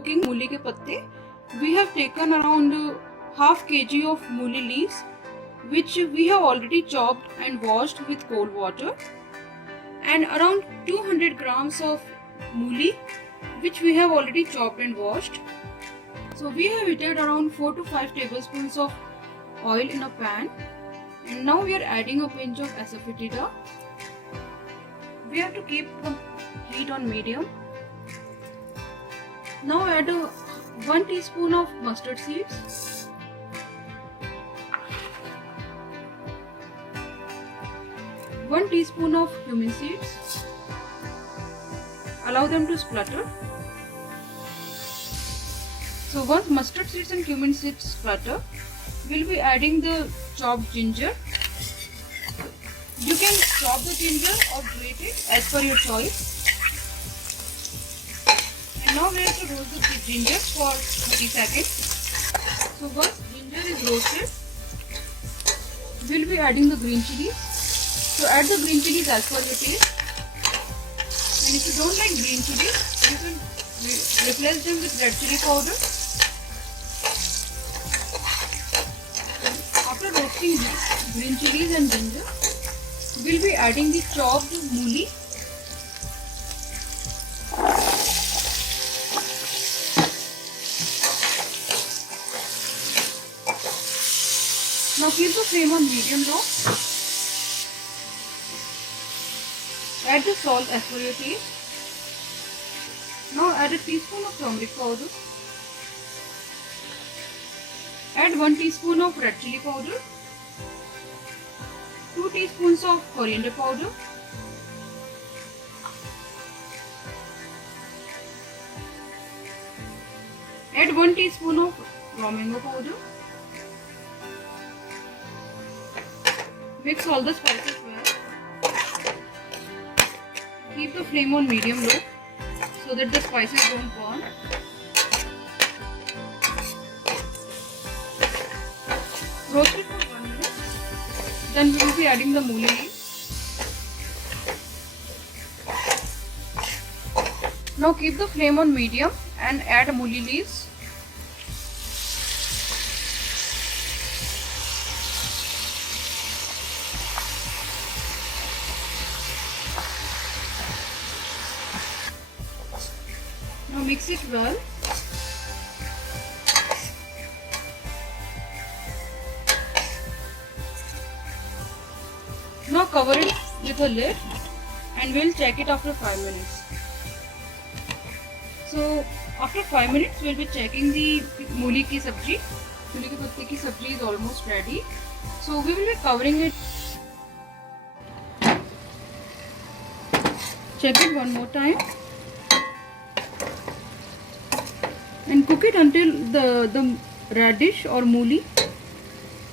cooking मूली के पत्ते. We have taken around half kg of मूली leaves, which we have already chopped and washed with cold water, and around 200 grams of मूली, which we have already chopped and washed. So we have heated around 4 to 5 tablespoons of oil in a pan, and now we are adding a pinch of asafoetida. We have to keep the heat on medium. Now add 1 teaspoon of mustard seeds, 1 teaspoon of cumin seeds. Allow them to splutter. So once mustard seeds and cumin seeds splutter, we'll be adding the chopped ginger. You can chop the ginger or grate it as per your choice. And now we have to roast the ginger for 30 seconds. So once ginger is roasted, we'll be adding the green chilies. So add the green chilies as per your taste. And if you don't like green chilies, you can replace them with red chili powder. After roasting green chilies and ginger, we'll be adding the chopped मूली. Now keep the flame on medium low. Add the salt as per your taste. Now add a teaspoon of turmeric powder. Add 1 teaspoon of red chili powder, 2 teaspoons of coriander powder, add 1 teaspoon of raw mango powder. Mix all the spices well. Keep the flame on medium low so that the spices don't burn. Roast it for 1 minute. Then we will be adding the मूली leaves. Now keep the flame on medium and add मूली leaves. Now mix it well. Now cover it with a lid and we'll check it after 5 minutes. So after 5 minutes we'll be checking the मूली की सब्जी. मूली के पत्ते की सब्जी is almost ready. So we will be covering it. Check it one more time and cook it until the radish or मूली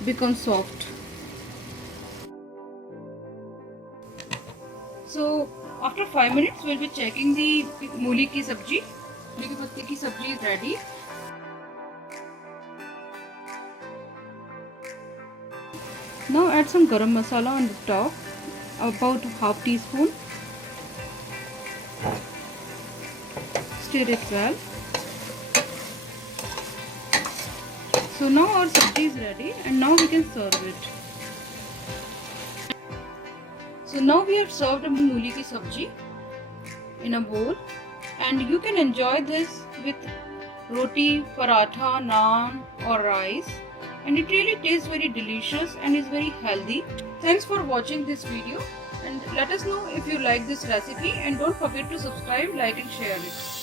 becomes soft. So after 5 minutes we'll be checking the मूली की सब्जी. मूली के पत्ते की सब्जी is ready. Now add some garam masala on the top, about half teaspoon. Stir it well. So now our sabji is ready and now we can serve it. So now we have served मूली की सब्जी in a bowl, and you can enjoy this with roti, paratha, naan or rice, and it really tastes very delicious and is very healthy. Thanks for watching this video, and let us know if you like this recipe, and don't forget to subscribe, like and share it.